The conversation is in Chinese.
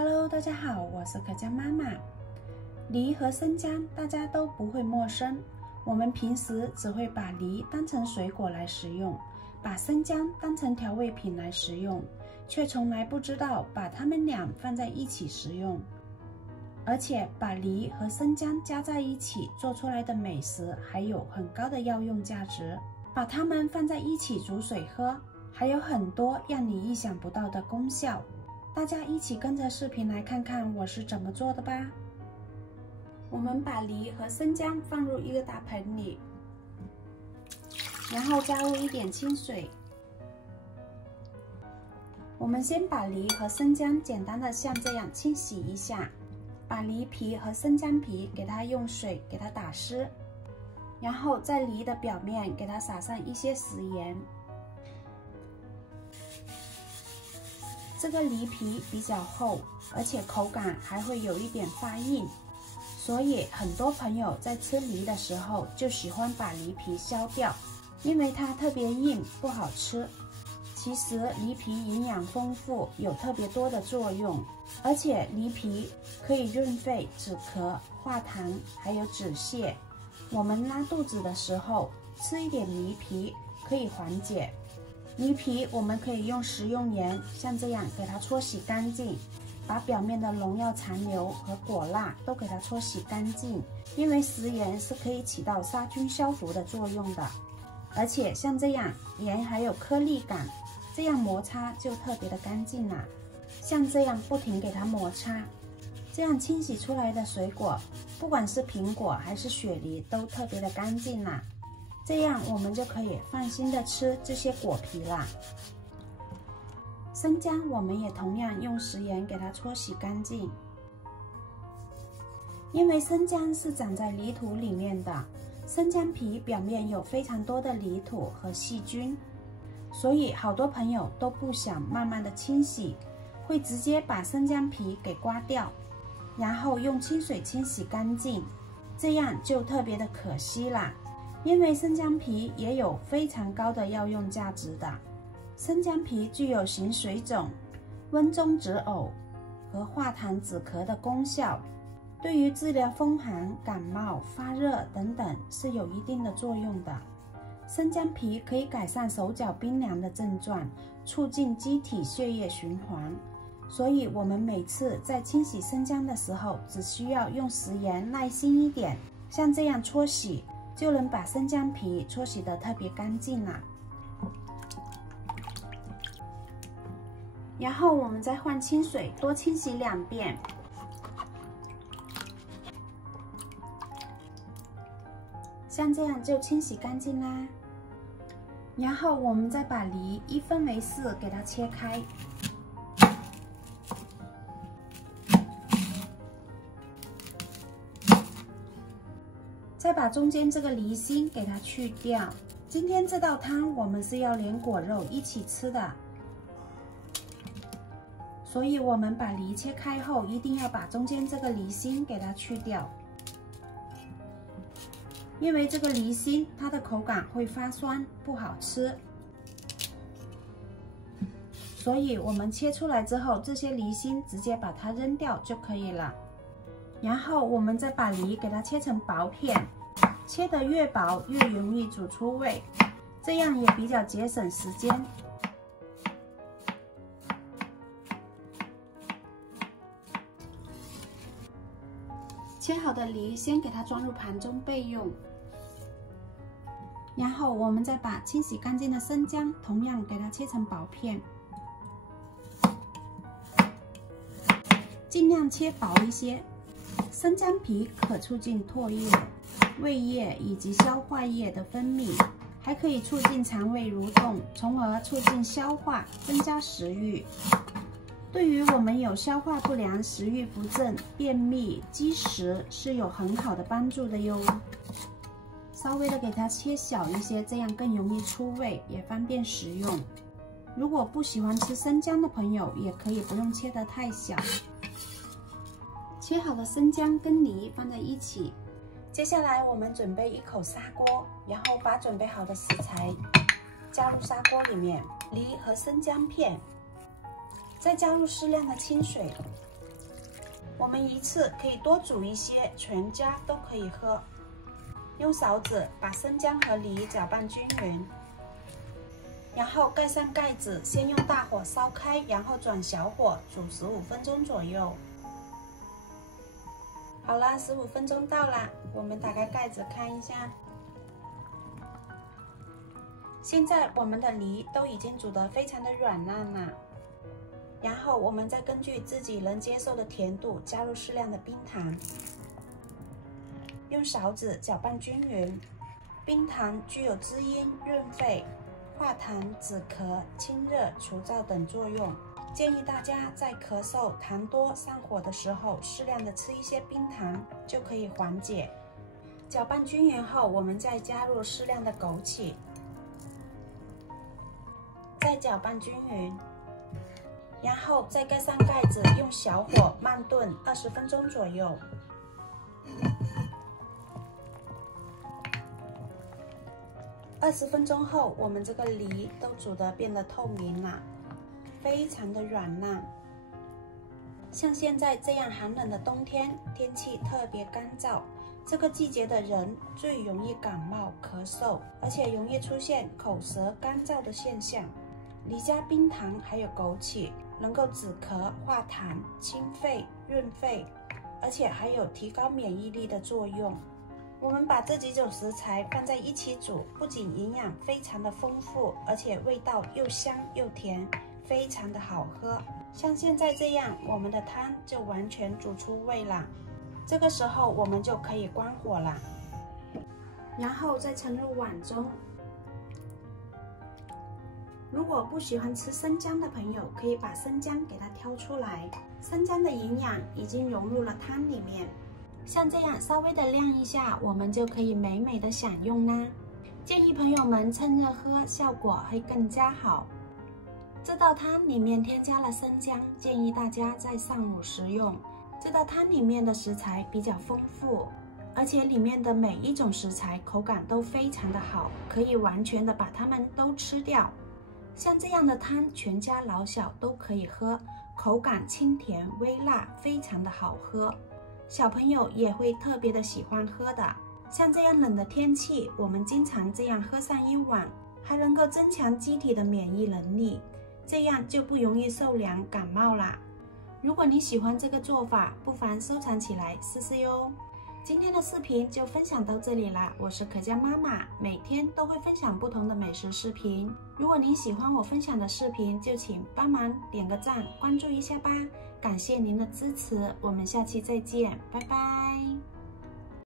Hello， 大家好，我是可江妈妈。梨和生姜大家都不会陌生，我们平时只会把梨当成水果来食用，把生姜当成调味品来食用，却从来不知道把它们俩放在一起食用。而且把梨和生姜加在一起做出来的美食还有很高的药用价值，把它们放在一起煮水喝，还有很多让你意想不到的功效。大家一起跟着视频来看看我是怎么做的吧。我们把梨和生姜放入一个大盆里，然后加入一点清水。我们先把梨和生姜简单的像这样清洗一下，把梨皮和生姜皮给它用水给它打湿，然后在梨的表面给它撒上一些食盐。这个梨皮比较厚，而且口感还会有一点发硬，所以很多朋友在吃梨的时候就喜欢把梨皮削掉，因为它特别硬，不好吃。其实梨皮营养丰富，有特别多的作用，而且梨皮可以润肺、止咳、化痰，还有止泻。我们拉肚子的时候吃一点梨皮可以缓解。梨皮我们可以用食用盐像这样给它搓洗干净，把表面的农药残留和果蜡都给它搓洗干净，因为食盐是可以起到杀菌消毒的作用的。而且像这样盐还有颗粒感，这样摩擦就特别的干净了。像这样不停给它摩擦，这样清洗出来的水果，不管是苹果还是雪梨都特别的干净了。这样我们就可以放心的吃这些果皮啦。生姜我们也同样用食盐给它搓洗干净，因为生姜是长在泥土里面的，生姜皮表面有非常多的泥土和细菌，所以好多朋友都不想慢慢的清洗，会直接把生姜皮给刮掉，然后用清水清洗干净，这样就特别的可惜啦。因为生姜皮也有非常高的药用价值的，生姜皮具有行水肿、温中止呕和化痰止咳的功效，对于治疗风寒、感冒、发热等等是有一定的作用的。生姜皮可以改善手脚冰凉的症状，促进机体血液循环，所以我们每次在清洗生姜的时候，只需要用食盐耐心一点，像这样搓洗，就能把生姜皮搓洗得特别干净了。然后我们再换清水，多清洗2遍。像这样就清洗干净啦。然后我们再把梨1分为4给它切开。再把中间这个梨心给它去掉。今天这道汤我们是要连果肉一起吃的，所以我们把梨切开后，一定要把中间这个梨心给它去掉，因为这个梨心它的口感会发酸，不好吃。所以我们切出来之后，这些梨心直接把它扔掉就可以了。然后我们再把梨给它切成薄片，切得越薄越容易煮出味，这样也比较节省时间。切好的梨先给它装入盘中备用，然后我们再把清洗干净的生姜同样给它切成薄片，尽量切薄一些。生姜皮可促进唾液、胃液以及消化液的分泌，还可以促进肠胃蠕动，从而促进消化，增加食欲。对于我们有消化不良、食欲不振、便秘、积食是有很好的帮助的哟。稍微的给它切小一些，这样更容易出味，也方便食用。如果不喜欢吃生姜的朋友，也可以不用切得太小。切好的生姜跟梨放在一起，接下来我们准备一口砂锅，然后把准备好的食材加入砂锅里面，梨和生姜片，再加入适量的清水，我们一次可以多煮一些，全家都可以喝。用勺子把生姜和梨搅拌均匀，然后盖上盖子，先用大火烧开，然后转小火煮15分钟左右。好了，15分钟到啦，我们打开盖子看一下。现在我们的梨都已经煮得非常的软烂了。然后我们再根据自己能接受的甜度加入适量的冰糖，用勺子搅拌均匀。冰糖具有滋阴、润肺、化痰、止咳、清热、除燥等作用，建议大家在咳嗽、痰多、上火的时候，适量的吃一些冰糖，就可以缓解。搅拌均匀后，我们再加入适量的枸杞，再搅拌均匀。然后再盖上盖子，用小火慢炖20分钟左右。20分钟后，我们这个梨都煮得变得透明了，非常的软烂。像现在这样寒冷的冬天，天气特别干燥，这个季节的人最容易感冒、咳嗽，而且容易出现口舌干燥的现象。梨加冰糖还有枸杞，能够止咳、化痰、清肺、润肺，而且还有提高免疫力的作用。我们把这几种食材放在一起煮，不仅营养非常的丰富，而且味道又香又甜，非常的好喝。像现在这样，我们的汤就完全煮出味了。这个时候我们就可以关火了，然后再盛入碗中。如果不喜欢吃生姜的朋友，可以把生姜给它挑出来，生姜的营养已经融入了汤里面。像这样稍微的晾一下，我们就可以美美的享用啦。建议朋友们趁热喝，效果会更加好。这道汤里面添加了生姜，建议大家在上午食用。这道汤里面的食材比较丰富，而且里面的每一种食材口感都非常的好，可以完全的把它们都吃掉。像这样的汤，全家老小都可以喝，口感清甜微辣，非常的好喝，小朋友也会特别的喜欢喝的。像这样冷的天气，我们经常这样喝上一碗，还能够增强机体的免疫能力，这样就不容易受凉感冒啦。如果你喜欢这个做法，不妨收藏起来试试哟。今天的视频就分享到这里啦，我是可佳妈妈，每天都会分享不同的美食视频。如果您喜欢我分享的视频，就请帮忙点个赞，关注一下吧，感谢您的支持，我们下期再见，拜拜。